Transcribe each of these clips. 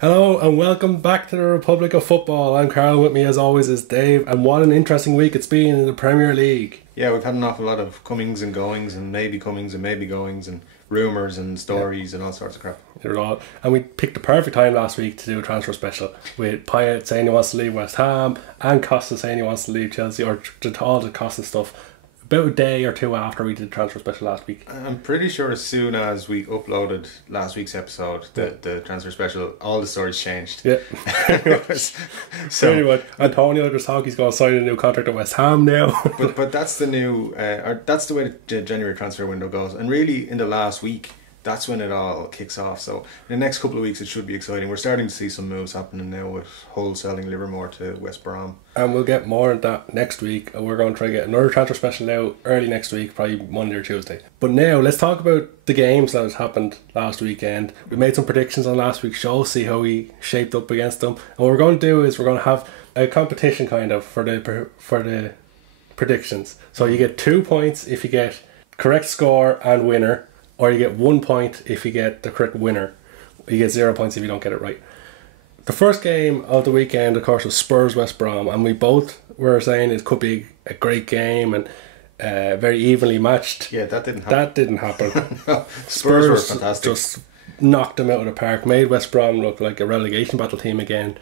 Hello and welcome back to the Republic of Football. I'm Carl, with me as always is Dave, and what an interesting week it's been in the Premier League. Yeah, we've had an awful lot of comings and goings and maybe goings and rumours and stories and all sorts of crap. And we picked the perfect time last week to do a transfer special, with Payet saying he wants to leave West Ham and Costa saying he wants to leave Chelsea, or all the Costa stuff, about a day or two after we did the transfer special last week. I'm pretty sure as soon as we uploaded last week's episode, the transfer special, all the stories changed. Yeah. So anyway, Antonio just talk he's going to sign a new contract at West Ham now. but that's the new, that's the way the January transfer window goes. And really, in the last week, that's when it all kicks off. So in the next couple of weeks, it should be exciting. We're starting to see some moves happening now with Hull selling Livermore to West Brom. And we'll get more of that next week. And we're going to try to get another transfer special out early next week, probably Monday or Tuesday. But now, let's talk about the games that happened last weekend. We made some predictions on last week's show, see how we shaped up against them. And what we're going to do is we're going to have a competition kind of for the predictions. So you get 2 points if you get correct score and winner, or you get 1 point if you get the correct winner. You get 0 points if you don't get it right. The first game of the weekend, of course, was Spurs West Brom, and we both were saying it could be a great game and very evenly matched. Yeah, that didn't happen. That didn't happen. No, Spurs were fantastic. Just knocked them out of the park, made West Brom look like a relegation battle team again.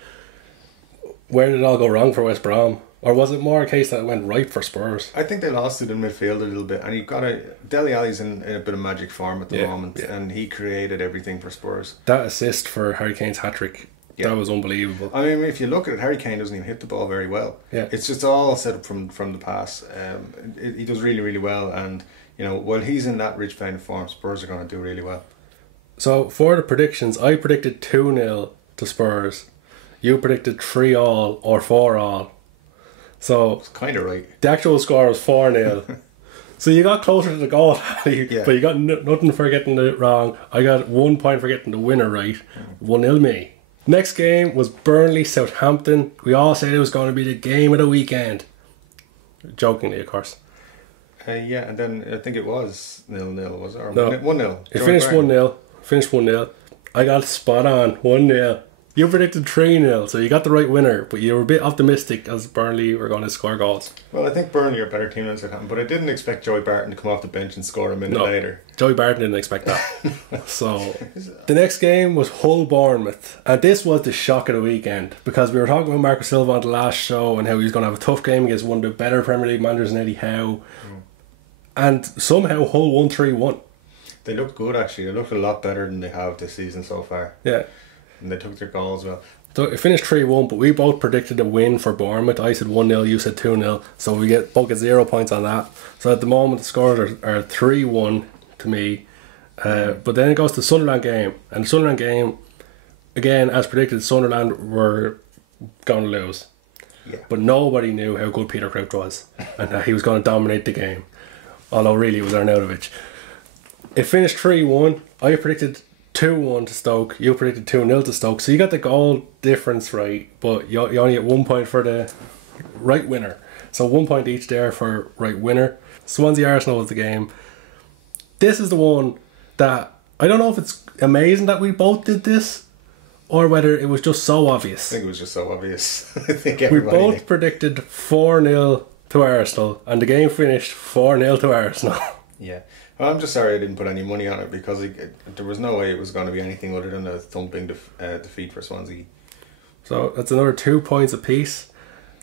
Where did it all go wrong for West Brom? Or was it more a case that it went right for Spurs? I think they lost it in midfield a little bit, and you've got Dele Alli's in a bit of magic form at the moment, and he created everything for Spurs. That assist for Harry Kane's hat-trick, that was unbelievable. I mean, if you look at it, Harry Kane doesn't even hit the ball very well. Yeah. It's just all set up from the pass. He does really, really well, and while he's in that rich vein of form, Spurs are going to do really well. So for the predictions, I predicted 2-0 to Spurs. You predicted 3-3 or 4-4. So it's kind of right. The actual score was 4-0. So you got closer to the goal tally, but you got nothing for getting it wrong. I got 1 point for getting the winner right. 1-0 me. Next game was Burnley Southampton. We all said it was going to be the game of the weekend. Jokingly, of course. Yeah, and then I think it was 0-0, was it? Or no, 1-0. It finished 1-0. Finished 1-0. I got spot on 1-0. You predicted 3-0, so you got the right winner, but you were a bit optimistic as Burnley were going to score goals. Well, I think Burnley are a better team than Southampton, but I didn't expect Joey Barton to come off the bench and score a minute later. Joey Barton didn't expect that. So, the next game was Hull Bournemouth, and this was the shock of the weekend, because we were talking about Marco Silva on the last show and how he was going to have a tough game against one of the better Premier League managers in Eddie Howe, and somehow Hull won 3-1. They looked good, actually. They looked a lot better than they have this season so far. Yeah. And they took their goals well. So it finished 3-1, but we both predicted a win for Bournemouth. I said 1-0, you said 2-0. So we both get 0 points on that. So at the moment the scores are 3-1 to me. But then it goes to the Sunderland game. And the Sunderland game, again, as predicted, Sunderland were going to lose. Yeah. But nobody knew how good Peter Crouch was and that he was going to dominate the game. Although really it was Arnautovic. It finished 3-1. I predicted 2-1 to Stoke. You predicted 2-0 to Stoke. So you got the goal difference right, but you only get 1 point for the right winner. So 1 point each there for right winner. Swansea Arsenal was the game. This is the one that I don't know if it's amazing that we both did this or whether it was just so obvious. I think it was just so obvious. I think we everybody both predicted 4-0 to Arsenal, and the game finished 4-0 to Arsenal. Yeah. Well, I'm just sorry I didn't put any money on it, because there was no way it was going to be anything other than a thumping defeat for Swansea. So that's another 2 points apiece.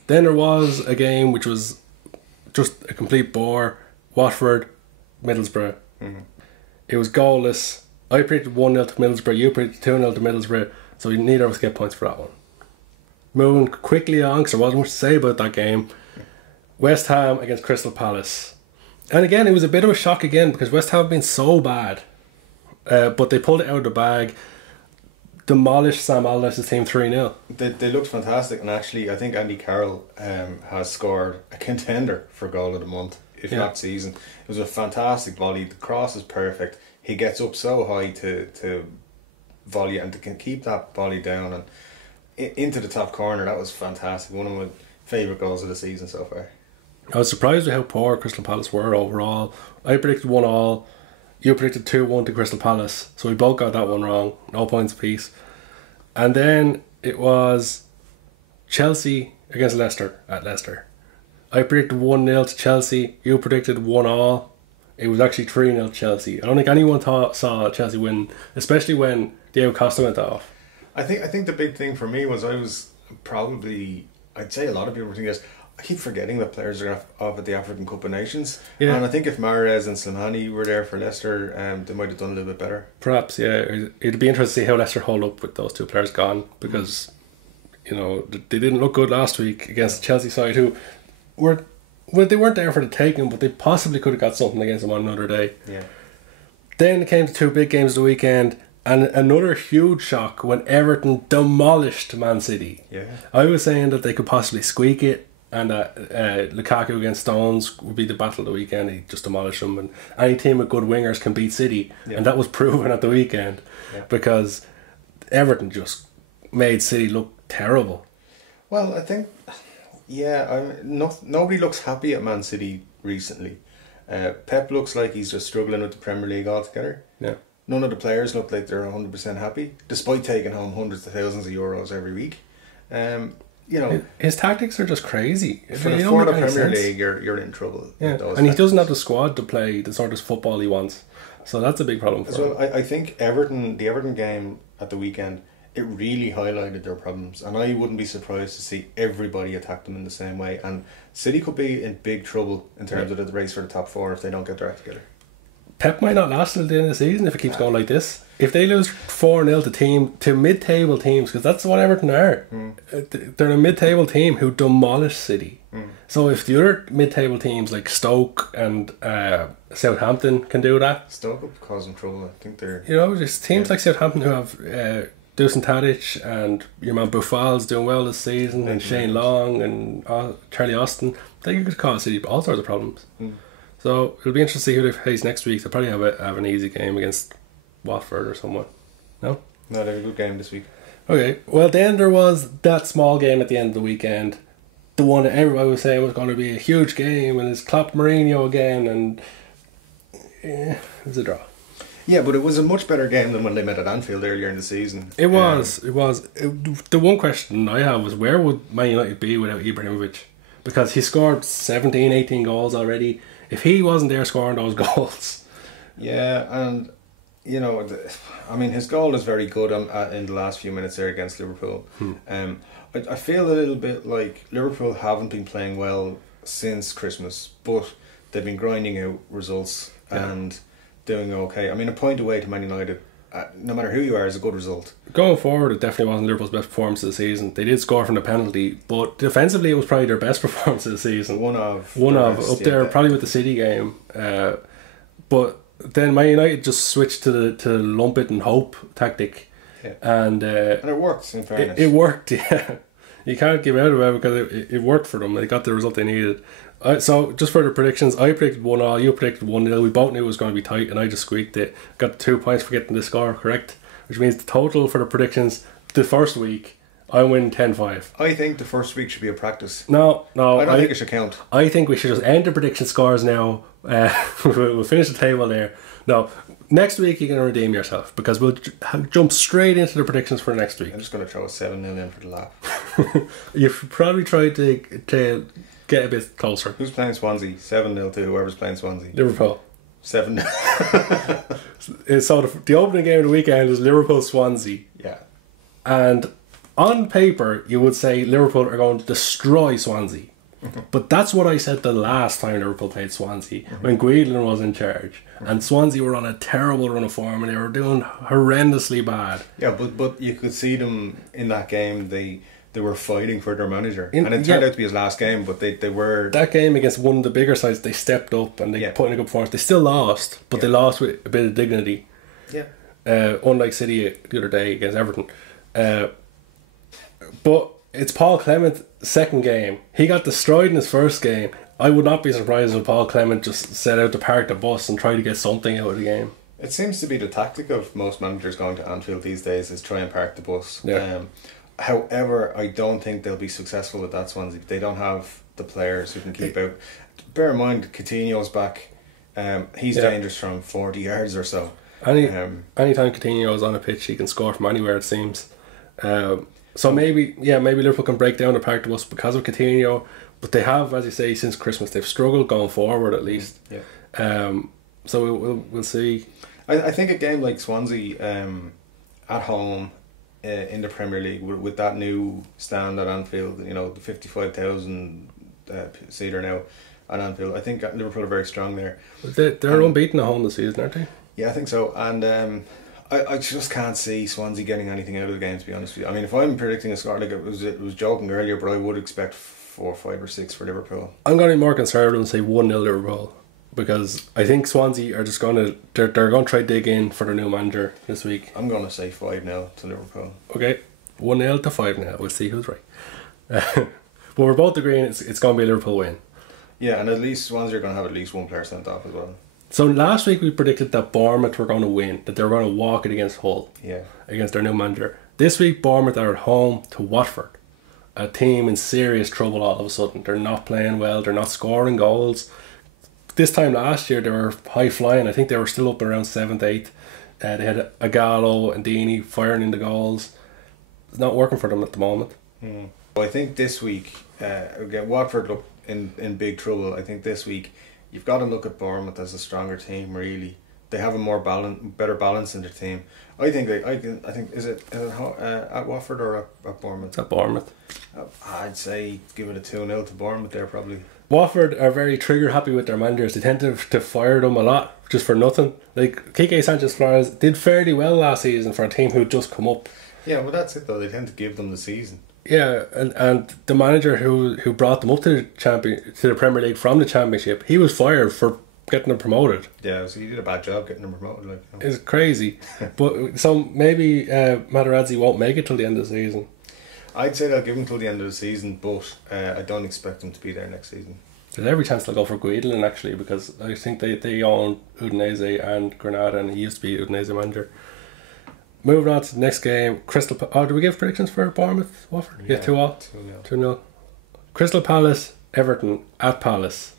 Then there was a game which was just a complete bore. Watford, Middlesbrough. Mm-hmm. It was goalless. I predicted 1-0 to Middlesbrough. You predicted 2-0 to Middlesbrough. So neither of us get points for that one. Moving quickly on, because there wasn't much to say about that game. West Ham against Crystal Palace. And again, it was a bit of a shock again, because West Ham have been so bad. But they pulled it out of the bag. Demolished Sam Allardyce's team 3-0. They looked fantastic, and actually I think Andy Carroll has scored a contender for goal of the month, if not season. It was a fantastic volley. The cross is perfect. He gets up so high to volley, and to keep that volley down and into the top corner. That was fantastic. One of my favourite goals of the season so far. I was surprised with how poor Crystal Palace were overall. I predicted 1-1. You predicted 2-1 to Crystal Palace. So we both got that one wrong. No points apiece. And then it was Chelsea against Leicester at Leicester. I predicted 1-0 to Chelsea. You predicted 1-1. It was actually 3-0 Chelsea. I don't think anyone saw Chelsea win, especially when Diego Costa went off. I think the big thing for me was I'd say a lot of people were thinking this. I keep forgetting that players are off at the African Cup of Nations. Yeah. And I think if Mahrez and Slimani were there for Leicester, they might have done a little bit better. Perhaps, yeah. It'd be interesting to see how Leicester hold up with those two players gone, because they didn't look good last week against the Chelsea side, who they weren't there for the taking, but they possibly could have got something against them on another day. Yeah. Then it came to two big games of the weekend, and another huge shock when Everton demolished Man City. Yeah. I was saying that they could possibly squeak it, and that Lukaku against Stones would be the battle of the weekend. He just demolished them, and any team with good wingers can beat City, and that was proven at the weekend, because Everton just made City look terrible. Well, I think, nobody looks happy at Man City recently. Pep looks like he's just struggling with the Premier League altogether. Yeah. None of the players look like they're 100% happy, despite taking home hundreds of thousands of euros every week. His tactics are just crazy. For the Premier League, you're in trouble. Yeah, and he doesn't have the squad to play the sort of football he wants, so that's a big problem for him. I think the Everton game at the weekend, it really highlighted their problems, and I wouldn't be surprised to see everybody attack them in the same way. And City could be in big trouble in terms of the race for the top four if they don't get their act together. Pep might not last till the end of the season if it keeps going like this. If they lose 4-0 to mid-table teams, because that's what Everton are. They're a mid-table team who demolish City. So if the other mid-table teams like Stoke and Southampton can do that, Stoke will cause them trouble. I think they're just teams like Southampton who have Dusan Tadic and your man Buffal's doing well this season, and Shane Long and Charlie Austin. They could cause City all sorts of problems. So it'll be interesting to see who they face next week. They'll probably have an easy game against Watford or someone. No, they have a good game this week. Okay, well then there was that small game at the end of the weekend, the one that everybody was saying was going to be a huge game, and it's Klopp Mourinho again, and it was a draw. Yeah, but it was a much better game than when they met at Anfield earlier in the season. It was. The one question I have was, where would Man United be without Ibrahimovic? Because he scored 17, 18 goals already. If he wasn't there scoring those goals... Yeah, and, his goal is very good in the last few minutes there against Liverpool. I feel a little bit like Liverpool haven't been playing well since Christmas, but they've been grinding out results and doing okay. I mean, a point away to Man United, no matter who you are, is a good result. Going forward, it definitely wasn't Liverpool's best performance of the season. They did score from the penalty, but defensively it was probably their best performance of the season. One of up there, probably with the City game. But then Man United just switched to the lump it and hope tactic, and it worked. In fairness, it worked. Yeah, you can't give out about it because it worked for them. They got the result they needed. So just for the predictions, I predicted 1-1, you predicted 1-0. We both knew it was going to be tight, and I just squeaked it. Got 2 points for getting the score correct, which means the total for the predictions the first week, I win 10-5. I think the first week should be a practice. No, I don't think it should count. I think we should just end the prediction scores now. We'll finish the table there. No, next week you're going to redeem yourself, because we'll jump straight into the predictions for next week. I'm just going to throw a 7-0 in for the laugh. You've probably tried to get a bit closer. Who's playing Swansea? 7-0 to whoever's playing Swansea. Liverpool. 7-0. So the opening game of the weekend is Liverpool-Swansea. Yeah. And on paper, you would say Liverpool are going to destroy Swansea. But that's what I said the last time Liverpool played Swansea, when Guidolin was in charge. And Swansea were on a terrible run of form, and they were doing horrendously bad. Yeah, but you could see them in that game. They were fighting for their manager, and it turned out to be his last game. But they were, that game against one of the bigger sides. They stepped up and they put in a good performance. They still lost, but they lost with a bit of dignity. Yeah. Unlike City the other day against Everton. But it's Paul Clement's second game. He got destroyed in his first game. I would not be surprised if Paul Clement just set out to park the bus and try to get something out of the game. It seems to be the tactic of most managers going to Anfield these days, is try and park the bus. Yeah. However, I don't think they'll be successful with that Swansea. They don't have the players who can keep out. Bear in mind, Coutinho's back. He's dangerous from 40 yards or so. Anytime Coutinho is on a pitch, he can score from anywhere, it seems. So maybe Liverpool can break down the park to us because of Coutinho, but they have, as you say, since Christmas they've struggled going forward at least. Yeah. So we'll see. I think a game like Swansea at home in the Premier League with that new stand at Anfield, the 55,000 seater now at Anfield. I think Liverpool are very strong there. They're unbeaten at home this season, aren't they? Yeah, I think so. And I just can't see Swansea getting anything out of the game, to be honest with you. I mean, if I'm predicting a score, like it was joking earlier, but I would expect 4, 5 or 6 for Liverpool. I'm going to be more conservative and say 1-0 Liverpool, because I think Swansea are just going to they're going to try to dig in for their new manager this week. I'm going to say 5-0 to Liverpool. Okay, 1-0 to 5-0. We'll see who's right. But we're both agreeing it's going to be a Liverpool win. Yeah, and at least Swansea are going to have at least one player sent off as well. So last week we predicted that Bournemouth were going to win, that they were going to walk it against Hull, against their new manager. This week Bournemouth are at home to Watford, a team in serious trouble all of a sudden. They're not playing well, they're not scoring goals. This time last year they were high flying. I think they were still up around 7th, 8th. They had Agallo and Deeney firing in the goals. It's not working for them at the moment. Well, I think this week, again, Watford look in big trouble. I think this week you've got to look at Bournemouth as a stronger team. Really, they have a better balance in their team. I think is it at Watford or at Bournemouth? It's at Bournemouth. I'd say give it a 2-0 to Bournemouth there probably. Watford are very trigger happy with their managers. They tend to fire them a lot just for nothing. Like Quique Sanchez-Flores did fairly well last season for a team who'd just come up. Yeah, well that's it though. They tend to give them the season. Yeah, and the manager who brought them up to the Premier League from the Championship, he was fired for getting them promoted. Yeah, so he did a bad job getting them promoted. It's crazy. But so maybe Materazzi won't make it till the end of the season. I'd say they'll give him till the end of the season, but I don't expect him to be there next season. There's every chance they'll go for Guidolin actually, because I think they own Udinese and Granada, and he used to be Udinese manager. Moving on to the next game, do we give predictions for Bournemouth, Watford? Yeah, 2-2. 2-0. Crystal Palace, Everton at Palace.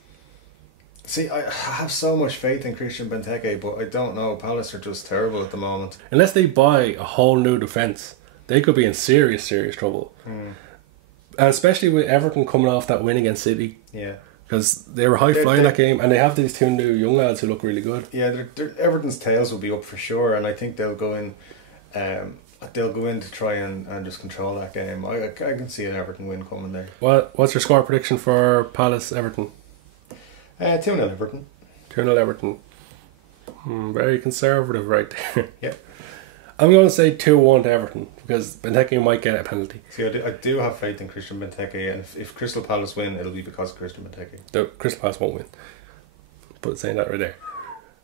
See, I have so much faith in Christian Benteke, but I don't know. Palace are just terrible at the moment. Unless they buy a whole new defence, they could be in serious trouble. And especially with Everton coming off that win against City. Yeah. Because they were high flying that game, and they have these 2 new young lads who look really good. Yeah, Everton's tails will be up for sure, and I think they'll go in. They'll go in to try and just control that game. I can see an Everton win coming there. What's your score prediction for Palace Everton? 2-0 Everton. 2-0 Everton. Very conservative right there. Yeah. I'm going to say 2-1 to Everton, because Benteke might get a penalty. See, I do have faith in Christian Benteke, and if Crystal Palace win, it'll be because of Christian Benteke. The Crystal Palace won't win. But saying that right there.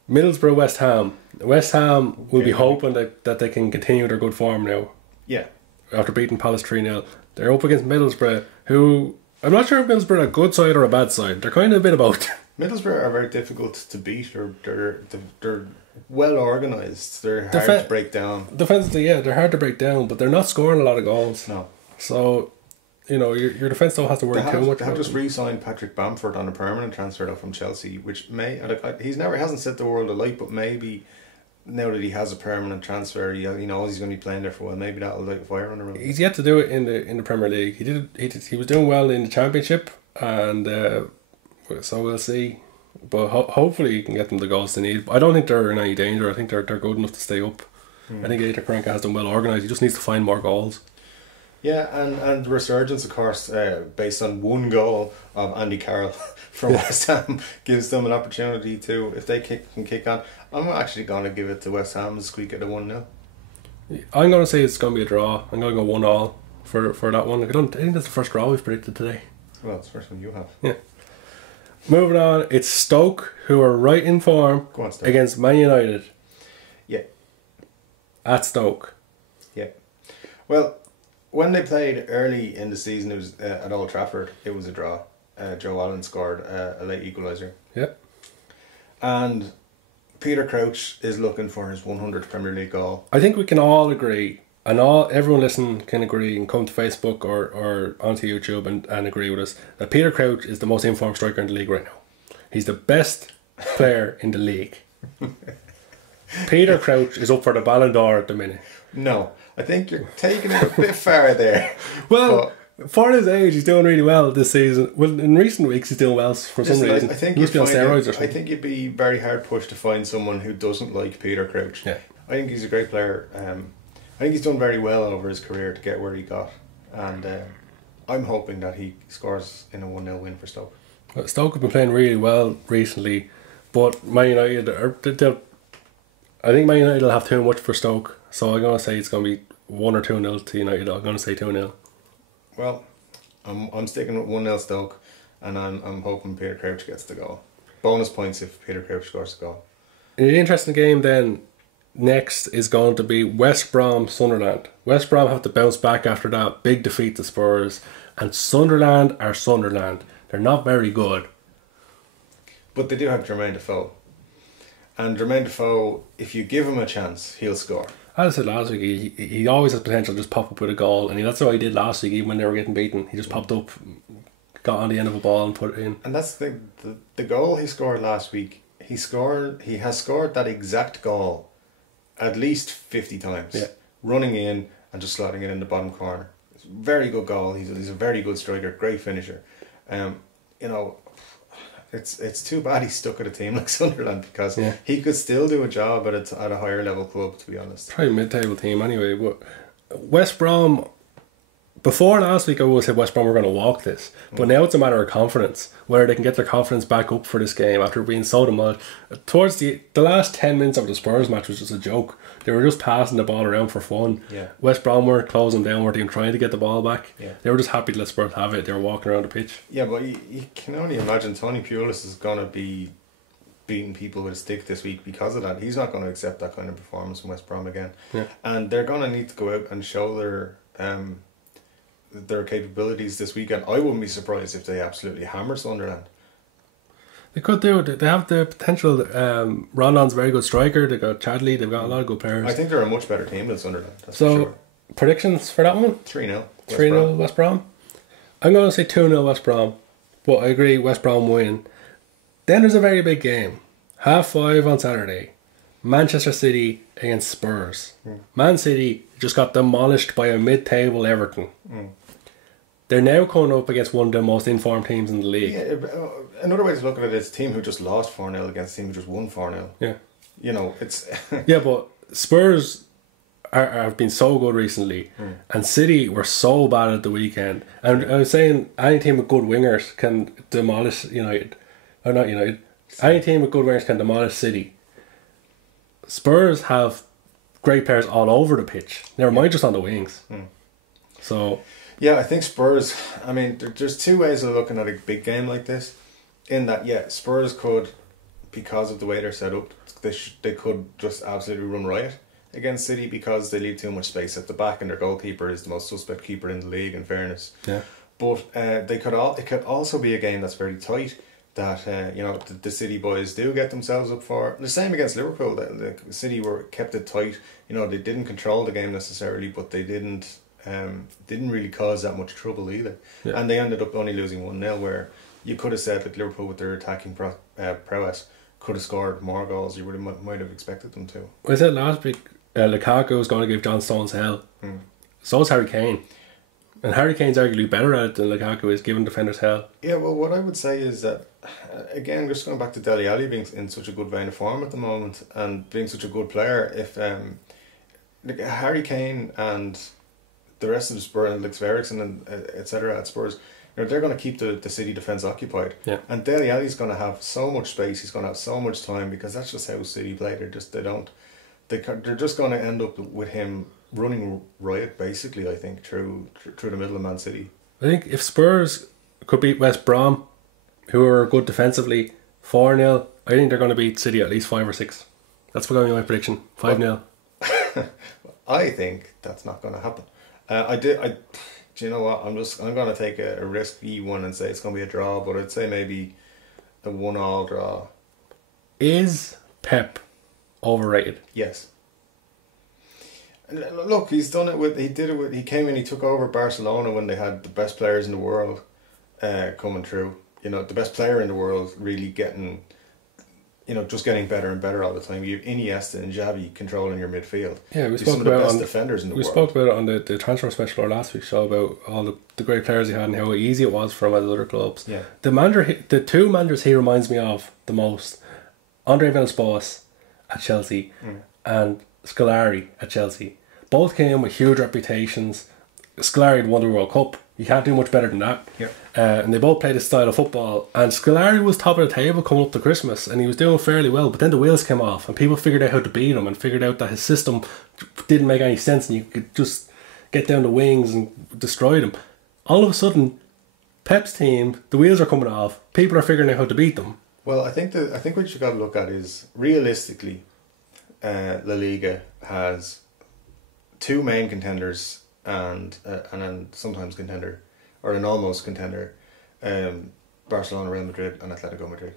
Middlesbrough West Ham. West Ham will be hoping that they can continue their good form now. Yeah. After beating Palace 3-0. They're up against Middlesbrough, who... I'm not sure if Middlesbrough are a good side or a bad side. They're kind of a bit about. Middlesbrough are very difficult to beat. They're well organised. They're hard to break down. Defensively, yeah, they're hard to break down, but they're not scoring a lot of goals. No. So, your defence don't have to worry too much. They have just re-signed Patrick Bamford on a permanent transfer from Chelsea, which hasn't set the world alight, but maybe now that he has a permanent transfer, he knows he's going to be playing there for a while. Maybe that'll light a fire under him. He's yet to do it in the Premier League. He was doing well in the Championship, and so we'll see. But hopefully he can get them the goals they need. I don't think they're in any danger. I think they're good enough to stay up. I think Aita Karanka has them well organised. He just needs to find more goals. Yeah, and resurgence, of course, based on 1 goal of Andy Carroll from West Ham, gives them an opportunity to, if they can kick on. I'm actually going to give it to West Ham and squeak at a 1-0. I'm going to say it's going to be a draw. I'm going to go 1-1 for that one. I think that's the first draw we've predicted today. Well, it's the first one you have. Yeah. Moving on, it's Stoke, who are right in form against Man United. Yeah. At Stoke. Yeah. Well, when they played early in the season, it was at Old Trafford. It was a draw. Joe Allen scored a late equaliser. Yeah. And Peter Crouch is looking for his 100th Premier League goal. I think we can all agree, and everyone listening can agree, and come to Facebook or onto YouTube and agree with us, that Peter Crouch is the most informed striker in the league right now. He's the best player in the league. Peter Crouch is up for the Ballon d'Or at the minute. No, I think you're taking it a bit far there. Well, for his age, he's doing really well this season. Well, in recent weeks, he's doing well for some reason. I think he must be on steroids or something. I think you'd be very hard pushed to find someone who doesn't like Peter Crouch. Yeah. I think he's a great player. I think he's done very well over his career to get where he got. And I'm hoping that he scores in a 1-0 win for Stoke. Well, Stoke have been playing really well recently, but Man United, I think Man United will have too much for Stoke. So I'm going to say it's going to be 1 or 2-0 to United. I'm going to say 2-0. Well, I'm sticking with 1-0 Stoke, and I'm hoping Peter Crouch gets the goal. Bonus points if Peter Crouch scores the goal. An interesting game then next is going to be West Brom Sunderland. West Brom have to bounce back after that big defeat to Spurs, and Sunderland are Sunderland. They're not very good. But they do have Jermaine Defoe. And Jermaine Defoe, if you give him a chance, he'll score. As I said last week, he always has potential to just pop up with a goal, and that's what he did last week, even when they were getting beaten. He just popped up, got on the end of a ball and put it in. And that's the goal he scored last week. He has scored that exact goal at least 50 times. Yeah. Running in and just slotting it in the bottom corner. It's a very good goal. He's a very good striker, great finisher. It's too bad he's stuck at a team like Sunderland, because he could still do a job at a higher level club, to be honest. Probably a mid-table team anyway. But West Brom, before last week I would have said West Brom were going to walk this, but now it's a matter of confidence, whether they can get their confidence back up for this game after being so demolished. Towards the last 10 minutes of the Spurs match was just a joke. They were just passing the ball around for fun. Yeah. West Brom weren't closing down, weren't even trying to get the ball back. Yeah. They were just happy to let Spurs have it. They were walking around the pitch. Yeah, but you can only imagine Tony Pulis is going to be beating people with a stick this week because of that. He's not going to accept that kind of performance from West Brom again. Yeah. And they're going to need to go out and show their capabilities this weekend. I wouldn't be surprised if they absolutely hammer Sunderland. They could do it. They have the potential. Rondon's a very good striker. They've got Chadley. They've got a lot of good players. I think they're a much better team than Sunderland. That's so, for sure. Predictions for that one? 3-0. 3-0 West Brom. I'm going to say 2-0 West Brom. But I agree, West Brom win. Then there's a very big game. 5:30 on Saturday. Manchester City against Spurs. Man City just got demolished by a mid-table Everton. They're now coming up against one of the most informed teams in the league. Yeah, another way to look at it is a team who just lost 4-0 against a team who just won 4-0. Yeah. It's... yeah, but Spurs have been so good recently, and City were so bad at the weekend. And I was saying, any team with good wingers can demolish United. Or not United. Any team with good wingers can demolish City. Spurs have great players all over the pitch. Never mind just on the wings. So... Yeah, I think Spurs, I mean, there's two ways of looking at a big game like this. In that, yeah, Spurs could, because of the way they're set up, they could just absolutely run riot against City because they leave too much space at the back, and their goalkeeper is the most suspect keeper in the league, in fairness. Yeah. But it could also be a game that's very tight, that the City boys do get themselves up for. The same against Liverpool. The City kept it tight. They didn't control the game necessarily, but they didn't really cause that much trouble either. Yeah. And they ended up only losing 1-0, where you could have said that Liverpool, with their attacking prowess, could have scored more goals. You might have expected them to. I said last week Lukaku was going to give John Stones hell. So is Harry Kane. And Harry Kane's arguably better at it than Lukaku is, giving defenders hell. Yeah, well, what I would say is that, again, just going back to Dele Alli being in such a good vein of form at the moment and being such a good player, if Harry Kane and the rest of the Spurs, like Eriksen and etc. at Spurs, they're going to keep the City defence occupied. Yeah. And Dele Alli's going to have so much space. He's going to have so much time, because that's just how City play. They're just going to end up with him running riot, basically. I think through the middle of Man City. I think if Spurs could beat West Brom, who are good defensively, 4-0, I think they're going to beat City at least 5 or 6. That's going to be my prediction. 5-0. I think that's not going to happen. Do you know what? I'm going to take a risky one and say it's going to be a draw, but I'd say maybe a 1-1 draw. Is Pep overrated? Yes. Look, he came in, he took over Barcelona when they had the best players in the world coming through. The best player in the world really getting just getting better and better all the time. You have Iniesta and Xavi controlling your midfield. Yeah, we spoke spoke about the about best defenders in the we world. spoke about it on the transfer special or last week's show about all the great players he had and how easy it was for him at other clubs. Yeah. The two managers he reminds me of the most, Andre Villas-Boas at Chelsea and Scolari at Chelsea. Both came in with huge reputations. Scolari had won the World Cup. You can't do much better than that. Yeah. And they both played a style of football. And Scolari was top of the table coming up to Christmas, and he was doing fairly well. But then the wheels came off, and people figured out how to beat him, and figured out that his system didn't make any sense, and you could just get down the wings and destroy them. All of a sudden, Pep's team, the wheels are coming off. People are figuring out how to beat them. Well, I think what you got to look at is realistically, La Liga has two main contenders and then sometimes contender, or an almost contender, Barcelona, Real Madrid, and Atletico Madrid.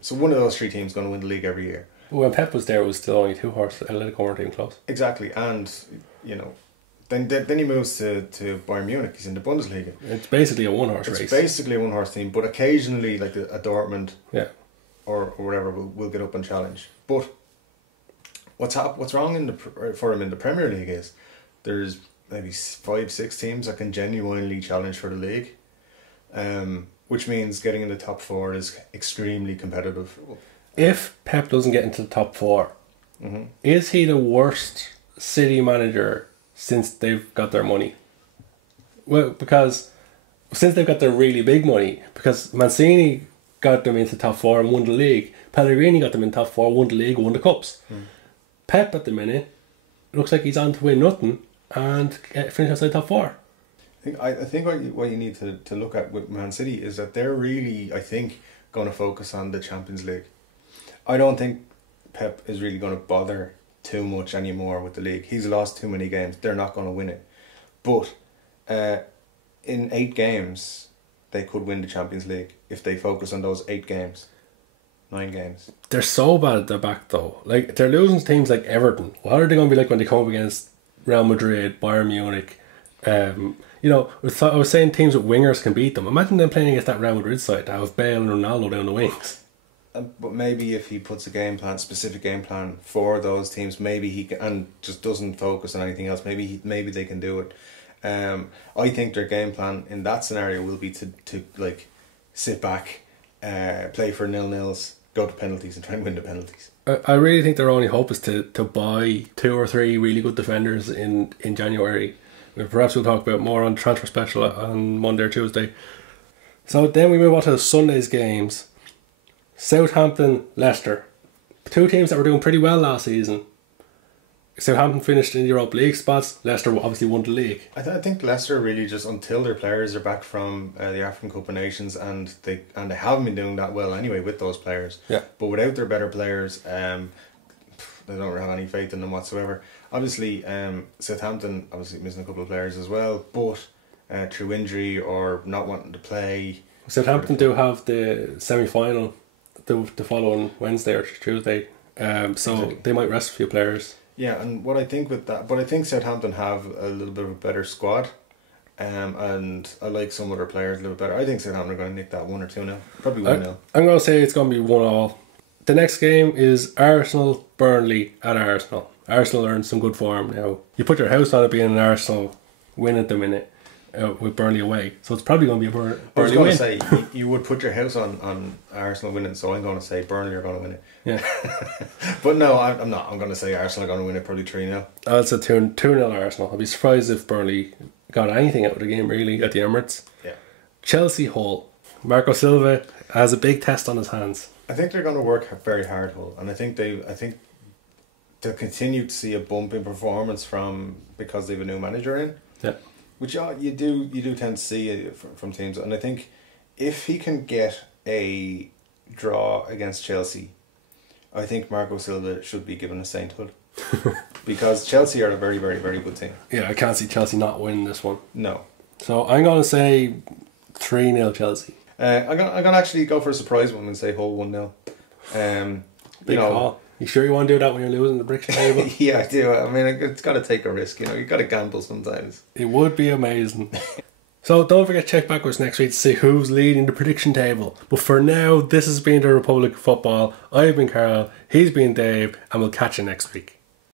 So one of those three teams is going to win the league every year. But when Pep was there, it was still only two horses. Atletico weren't even close. Exactly, and then he moves to Bayern Munich. He's in the Bundesliga. It's basically a one-horse race. It's basically a one-horse team, but occasionally, like a Dortmund, or whatever, will get up and challenge. But what's wrong for him in the Premier League is there's maybe 5-6 teams that can genuinely challenge for the league, which means getting in the top 4 is extremely competitive. If Pep doesn't get into the top 4, is he the worst City manager since they've got their money? Well, because since they've got their really big money, because Mancini got them into the top 4 and won the league, Pellegrini got them in top 4, won the league, won the cups. Pep at the minute looks like he's on to win nothing and finish outside top 4. I think what you need to look at with Man City is that they're really, I think, going to focus on the Champions League. I don't think Pep is really going to bother too much anymore with the league. He's lost too many games. They're not going to win it. But in 8 games, they could win the Champions League if they focus on those 8 games. 9 games. They're so bad at the back though. Like, they're losing to teams like Everton. What are they going to be like when they come up against Real Madrid, Bayern Munich? I was saying teams with wingers can beat them. Imagine them playing against that Real Madrid side that have Bale and Ronaldo down the wings. But maybe if he puts a specific game plan for those teams, maybe he can, and just doesn't focus on anything else. Maybe they can do it. I think their game plan in that scenario will be to like sit back, play for 0-0s, go to penalties, and try and win the penalties. I really think their only hope is to buy 2 or 3 really good defenders in January. Perhaps we'll talk about more on the transfer special on Monday or Tuesday. So then we move on to Sunday's games. Southampton, Leicester. 2 teams that were doing pretty well last season. Southampton finished in the Europa League spots. Leicester obviously won the league. I think Leicester really just, until their players are back from the African Cup of Nations, and they haven't been doing that well anyway with those players. Yeah. But without their better players, they don't have any faith in them whatsoever. Obviously, Southampton obviously missing a couple of players as well, but through injury or not wanting to play. Southampton do have the semi-final the following Wednesday or Tuesday, so exactly. They might rest a few players. Yeah, and what I think with that, but I think Southampton have a little bit of a better squad, and I like some other players a little better. I think Southampton are going to nick that 1 or 2-0, probably 1-0. I'm going to say it's going to be 1-1. The next game is Arsenal Burnley at Arsenal. Arsenal are in some good form now. You put your house on it being an Arsenal win at the minute with Burnley away, so it's probably going to be a Burnley win. I was going to say you would put your house on Arsenal winning, so I'm going to say Burnley are going to win it. Yeah. But no, I'm not. I'm going to say Arsenal are going to win it, probably 3-0. That's a 2-0 Arsenal. I'd be surprised if Burnley got anything out of the game really at the Emirates. Yeah. Chelsea Hull. Marco Silva has a big test on his hands. I think they're going to work very hard, Hull, and I think they'll continue to see a bump in performance because they have a new manager in. Yeah. Which you do tend to see from teams, and I think if he can get a draw against Chelsea, I think Marco Silva should be given a sainthood. Because Chelsea are a very, very, very good team. Yeah, I can't see Chelsea not winning this one. No. So I'm going to say 3-0 Chelsea. I'm going to actually go for a surprise one and say Hull 1-0. Big call. You sure you want to do that when you're losing the bricks table? Yeah, I do. I mean, it's got to take a risk. You've got to gamble sometimes. It would be amazing. So don't forget to check back with us next week to see who's leading the prediction table. But for now, this has been the Republic of Football. I've been Carl, he's been Dave, and we'll catch you next week.